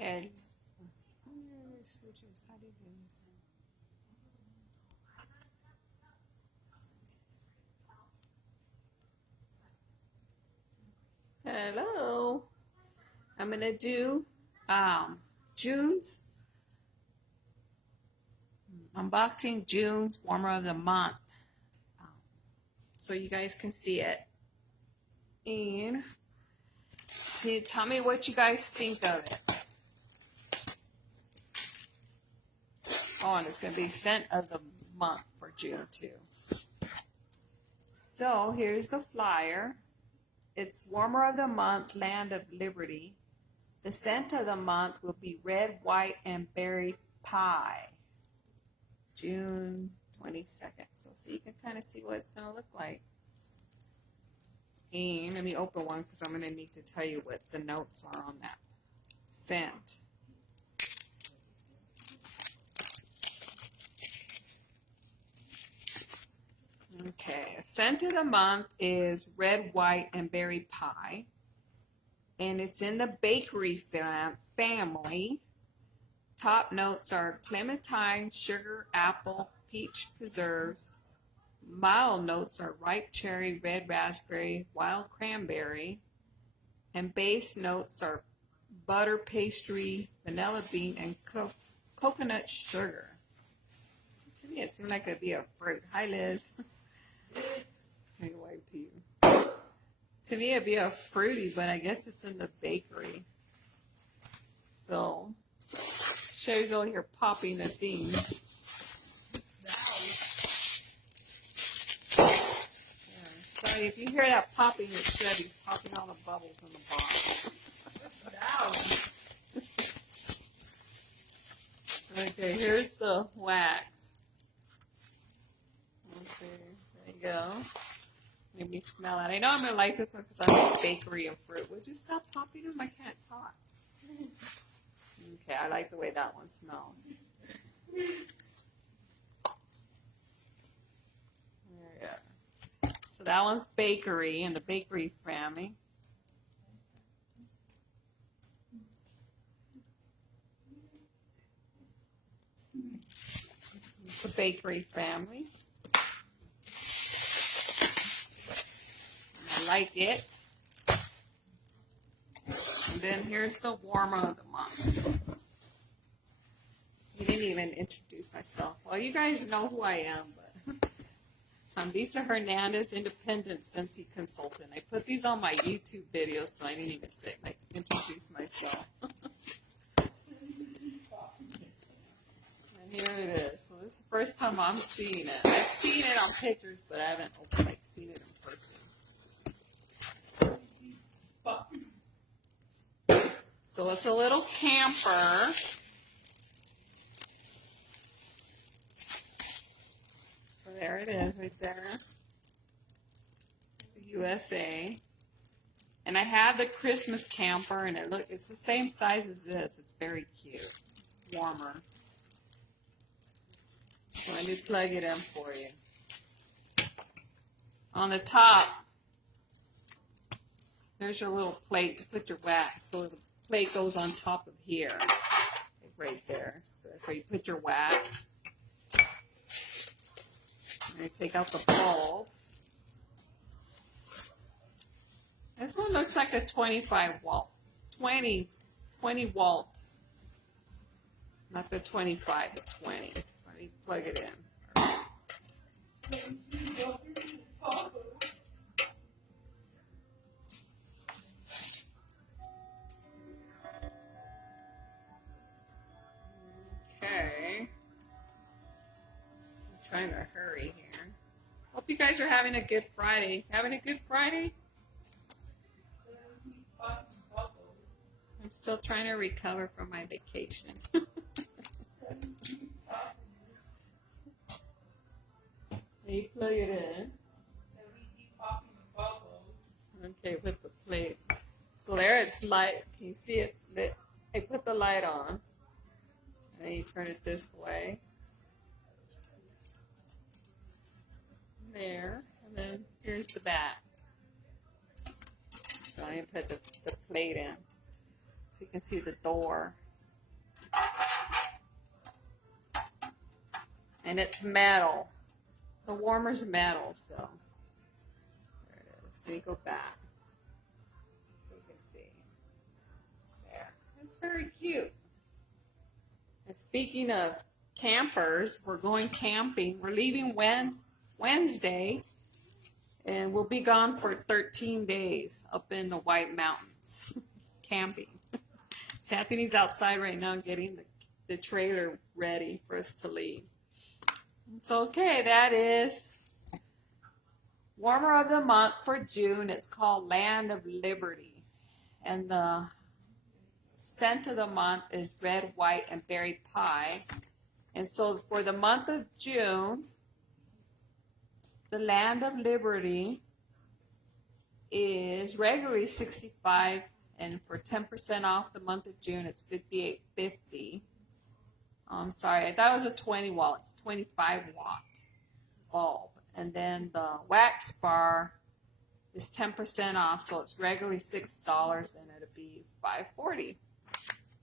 And hello. I'm gonna do June's unboxing June's warmer of the month, so you guys can see it and see. Tell me what you guys think of it. Oh, and it's gonna be scent of the month for June too. So here's the flyer. It's warmer of the month, land of liberty. The scent of the month will be red, white, and berry pie. June 22nd. So you can kind of see what it's going to look like. And let me open one because I'm going to need to tell you what the notes are on that scent. Okay, scent of the month is red, white, and berry pie. And it's in the bakery family. Top notes are clementine, sugar, apple, peach preserves. Mild notes are ripe cherry, red raspberry, wild cranberry. And base notes are butter, pastry, vanilla bean, and coconut sugar. To me, it seemed like it'd be a fruit. Hi, Liz. Let me wave to you. To me, it'd be a fruity, but I guess it's in the bakery. So, Sherry's over here popping the things. Yeah. Sorry, if you hear that popping, it's Chevy popping all the bubbles in the box. Okay, here's the wax. Okay, there you go. Let me smell it. I know I'm going to like this one because I like bakery and fruit. Would you stop popping them? I can't talk. Okay, I like the way that one smells. There you go. So that one's bakery in the bakery family. It's the bakery family. I like it. And then here's the warmer of the month. You didn't even introduce myself. Well, you guys know who I am, but I'm Lisa Hernandez, Independent Scentsy Consultant. I put these on my YouTube videos, so I didn't even say, introduce myself. And here it is. So this is the first time I'm seeing it. I've seen it on pictures, but I haven't seen it in person. So it's a little camper. So there it is right there. It's a USA. And I had the Christmas camper, and it's the same size as this. It's very cute. Warmer. So let me plug it in for you. On the top, there's your little plate to put your wax. So the plate goes on top of here, right there. So that's where you put your wax. And you take out the bulb. This one looks like a 20 volt. Not the 25, the 20. So I need to plug it in. Okay. I'm trying to hurry here. Hope you guys are having a good Friday. Having a good Friday? I'm still trying to recover from my vacation. You plug it in. Okay, with the plate. So there it's light. Can you see it's lit? I put the light on. And then you turn it this way. There. And then here's the back. So I put the plate in. So you can see the door. And it's metal. The warmer's metal, so there it is. Let me go back so you can see. There. It's very cute. And speaking of campers, we're going camping. We're leaving Wednesday, and we'll be gone for 13 days up in the White Mountains camping. So Anthony's outside right now getting the trailer ready for us to leave. So, okay, that is warmer of the month for June. It's called Land of Liberty. And the scent of the month is red, white, and berry pie. And so for the month of June, the Land of Liberty is regularly $65, and for 10% off the month of June, it's $58.50. I'm sorry, I thought it was a 20 watt. It's 25 watt bulb. And then the wax bar is 10% off, so it's regularly $6, and it'll be $5.40.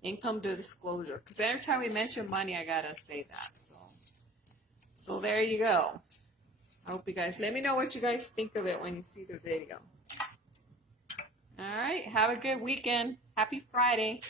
Income disclosure, because every time we mention money, I gotta say that. So there you go. I hope you guys let me know what you guys think of it when you see the video. All right, have a good weekend. Happy Friday.